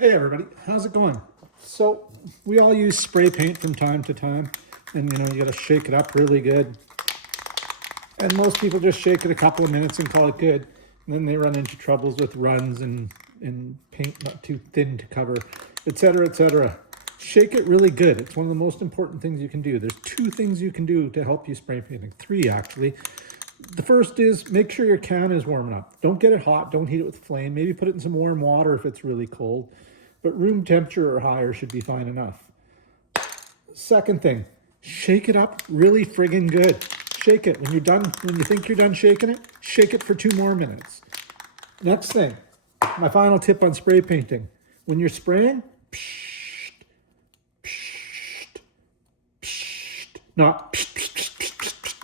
Hey everybody, how's it going? So we all use spray paint from time to time, and you gotta shake it up really good. And most people just shake it a couple of minutes and call it good. And then they run into troubles with runs and paint not too thin to cover, etc., etc. Shake it really good. It's one of the most important things you can do. There's two things you can do to help you spray painting. Three actually. The first is make sure your can is warm enough. Don't get it hot, don't heat it with flame. Maybe put it in some warm water if it's really cold. But room temperature or higher should be fine enough. Second thing, shake it up really friggin' good. Shake it. When you're done, when you think you're done shaking it, shake it for 2 more minutes. Next thing, my final tip on spray painting. When you're spraying, psh, psh, psh, not psh, psh, psh, psh, psh, psh,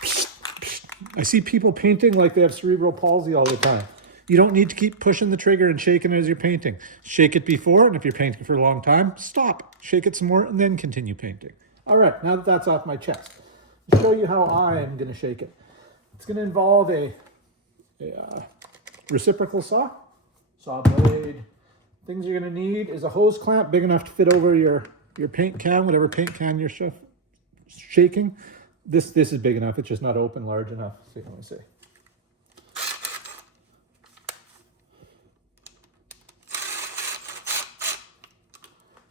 psh, psh. I see people painting like they have cerebral palsy all the time. You don't need to keep pushing the trigger and shaking it as you're painting. Shake it before, and if you're painting for a long time, stop. Shake it some more, and then continue painting. All right, now that that's off my chest, I'll show you how I am going to shake it. It's going to involve a reciprocal saw blade. Things you're going to need is a hose clamp big enough to fit over your paint can, whatever paint can you're shaking. This is big enough. It's just not open large enough. See, let me see.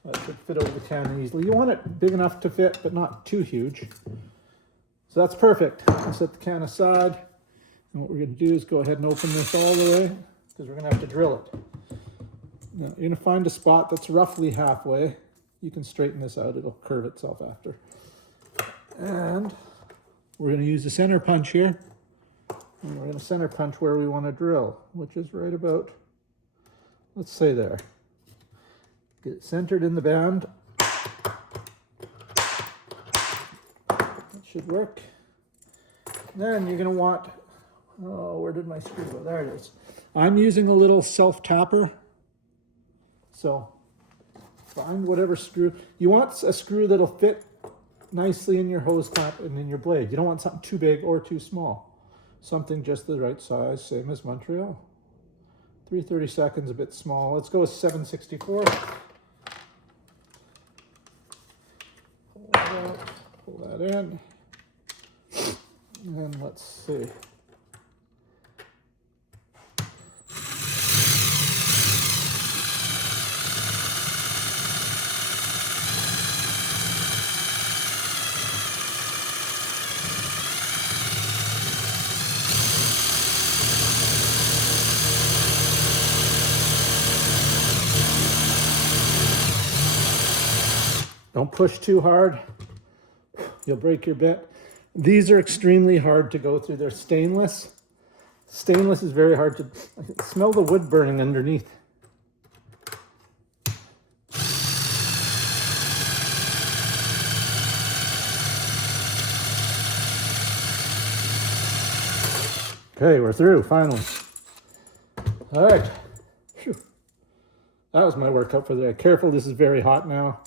That should fit over the can easily. You want it big enough to fit, but not too huge. So that's perfect. I'll set the can aside. And what we're going to do is go ahead and open this all the way, because we're going to have to drill it. Now, you're going to find a spot that's roughly halfway. You can straighten this out. It'll curve itself after. And we're going to use the center punch here. And we're going to center punch where we want to drill, which is right about, let's say there. Get it centered in the band. That should work. Then you're going to want, oh, where did my screw go? There it is. I'm using a little self-tapper. So find whatever screw. You want a screw that'll fit nicely in your hose clamp and in your blade. You don't want something too big or too small. Something just the right size, same as Montreal. 3/32 a bit small. Let's go with 7/64. Pull that in, and let's see. Don't push too hard. You'll break your bit. These are extremely hard to go through. They're stainless. Stainless is very hard to, I can smell the wood burning underneath. Okay, we're through, finally. All right. Whew. That was my workout for the day. Careful, this is very hot now.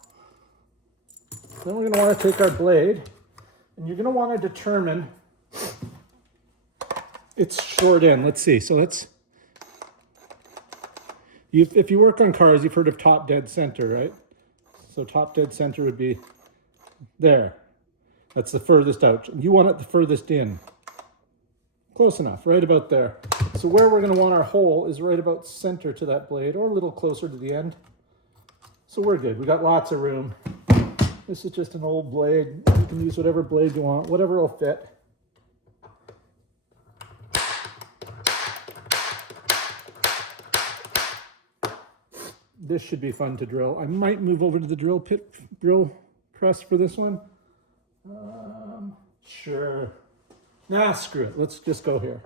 Then we're going to want to take our blade, and you're going to want to determine its short end. Let's see. So if you work on cars, you've heard of top dead center, right? So top dead center would be there. That's the furthest out. You want it the furthest in. Close enough, right about there. So where we're going to want our hole is right about center to that blade, or a little closer to the end. So we're good. We got lots of room. This is just an old blade. You can use whatever blade you want, whatever will fit. This should be fun to drill. I might move over to the drill press for this one. Sure. Nah, screw it. Let's just go here.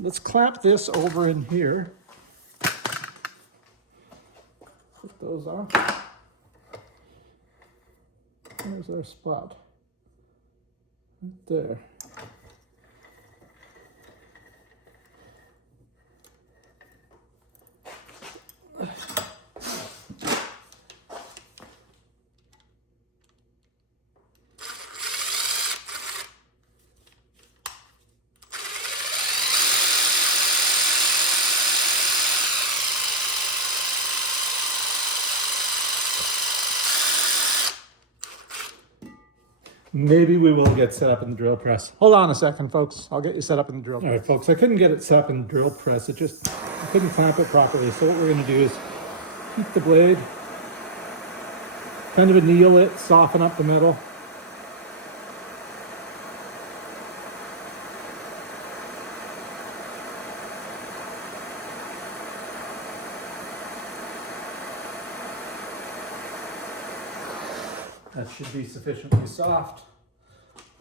Let's clamp this over in here. Put those on. There's our spot. Right there. Maybe we will get set up in the drill press. Hold on a second, folks. I'll get you set up in the drill press. All right, folks, I couldn't get it set up in the drill press. I couldn't clamp it properly. So what we're gonna do is keep the blade, kind of anneal it, soften up the metal. That should be sufficiently soft.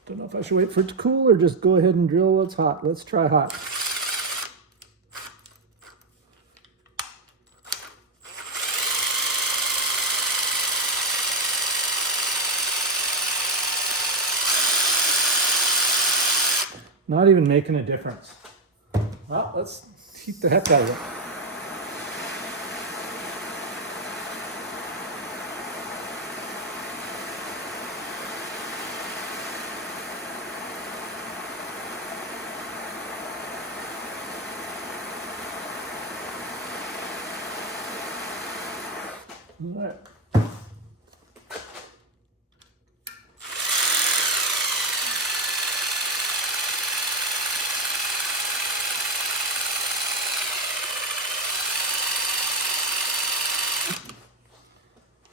Don't know if I should wait for it to cool or just go ahead and drill while it's hot. Let's try hot. Not even making a difference. Well, let's heat the heck out of it. All right.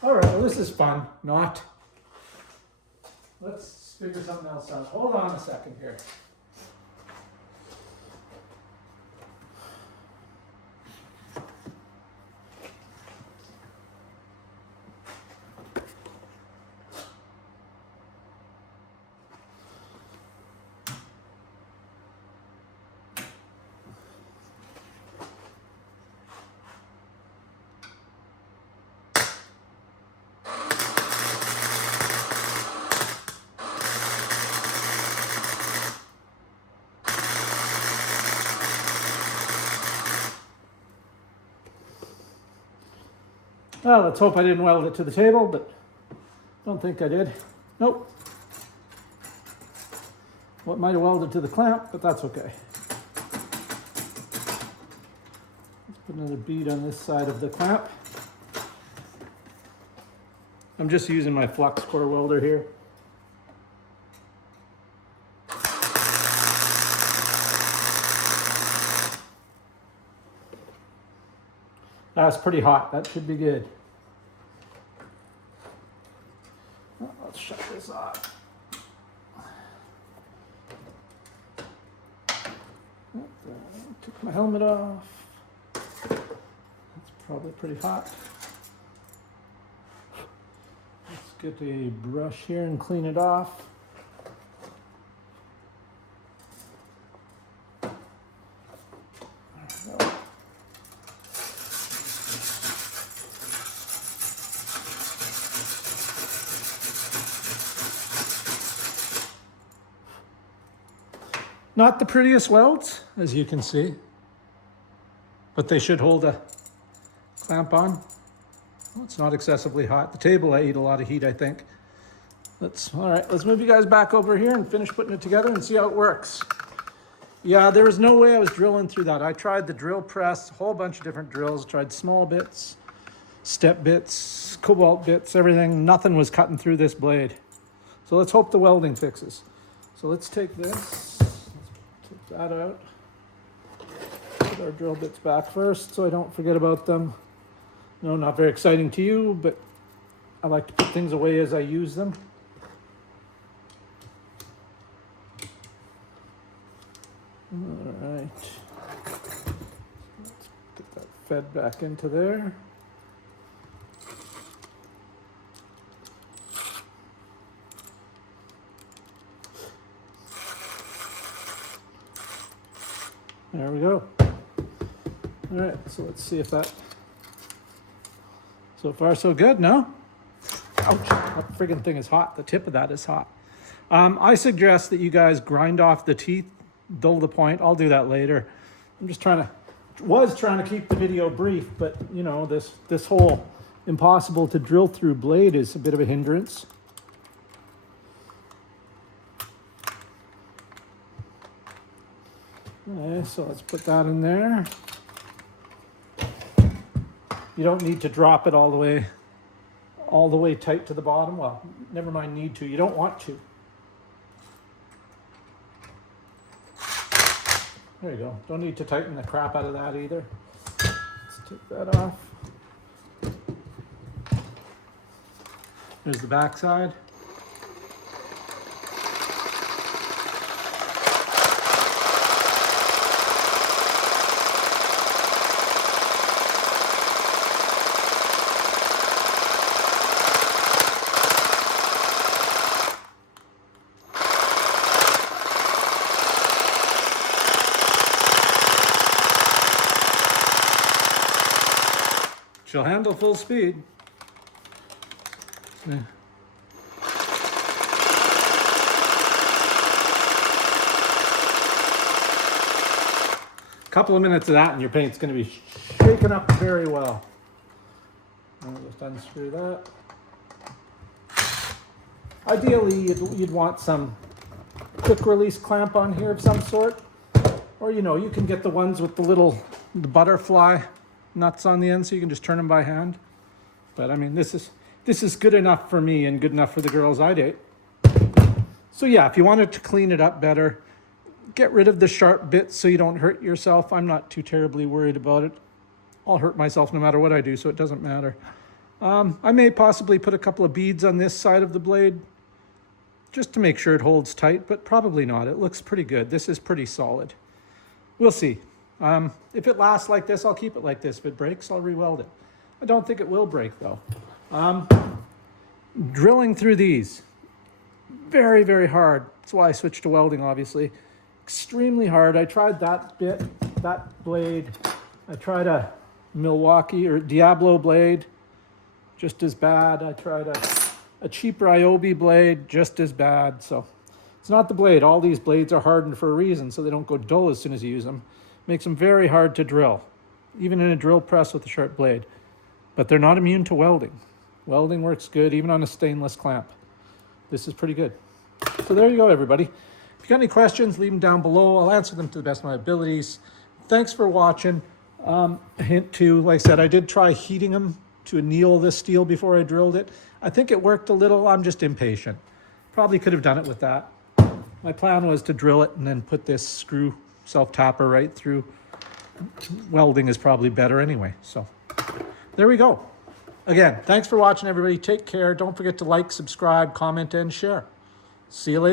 All right, well, this is fun. Not. Let's figure something else out. Hold on a second here. Well, let's hope I didn't weld it to the table, but don't think I did. Nope. What might have welded to the clamp, but that's okay. Let's put another bead on this side of the clamp. I'm just using my flux core welder here. That's pretty hot. That should be good. Well, let's shut this off. Took my helmet off. That's probably pretty hot. Let's get a brush here and clean it off. Not the prettiest welds, as you can see, but they should hold a clamp on. Well, it's not excessively hot. The table, I ate a lot of heat, I think. All right, let's move you guys back over here and finish putting it together and see how it works. Yeah, there was no way I was drilling through that. I tried the drill press, a whole bunch of different drills, tried small bits, step bits, cobalt bits, everything. Nothing was cutting through this blade. So let's hope the welding fixes. So let's take this. Take that out. Put our drill bits back first so I don't forget about them. No, not very exciting to you, but I like to put things away as I use them. All right. Let's get that fed back into there. There we go. All right, so let's see if that, so far so good, no? Ouch, that friggin' thing is hot. The tip of that is hot. I suggest that you guys grind off the teeth, dull the point. I'll do that later. I'm just trying to keep the video brief, but you know, this whole impossible to drill through blade is a bit of a hindrance. Okay, so let's put that in there. You don't need to drop it all the way tight to the bottom. Well, never mind need to. You don't want to. There you go. Don't need to tighten the crap out of that either. Let's take that off. There's the back side. She'll handle full speed. Yeah. Couple of minutes of that and your paint's going to be shaken up very well. I'll just unscrew that. Ideally, you'd want some quick release clamp on here of some sort. Or, you know, you can get the ones with the butterfly nuts on the end, so you can just turn them by hand. But I mean, this is good enough for me and good enough for the girls I date. So yeah, if you wanted to clean it up better, get rid of the sharp bits so you don't hurt yourself. I'm not too terribly worried about it. I'll hurt myself no matter what I do, so it doesn't matter. I may possibly put a couple of beads on this side of the blade just to make sure it holds tight, but probably not. It looks pretty good. This is pretty solid. We'll see. If it lasts like this, I'll keep it like this. If it breaks, I'll re-weld it. I don't think it will break though. Drilling through these, very, very hard. That's why I switched to welding, obviously. Extremely hard. I tried that blade. I tried a Milwaukee or Diablo blade, just as bad. I tried a cheaper Ryobi blade, just as bad. So it's not the blade. All these blades are hardened for a reason, so they don't go dull as soon as you use them. Makes them very hard to drill, even in a drill press with a sharp blade. But they're not immune to welding. Welding works good, even on a stainless clamp. This is pretty good. So there you go, everybody. If you got any questions, leave them down below. I'll answer them to the best of my abilities. Thanks for watching. A hint too, like I said, I did try heating them to anneal this steel before I drilled it. I think it worked a little. I'm just impatient. Probably could have done it with that. My plan was to drill it and then put this screw self-tapper right through. Welding is probably better anyway. So there we go. Again, thanks for watching, everybody. Take care. Don't forget to like, subscribe, comment, and share. See you later.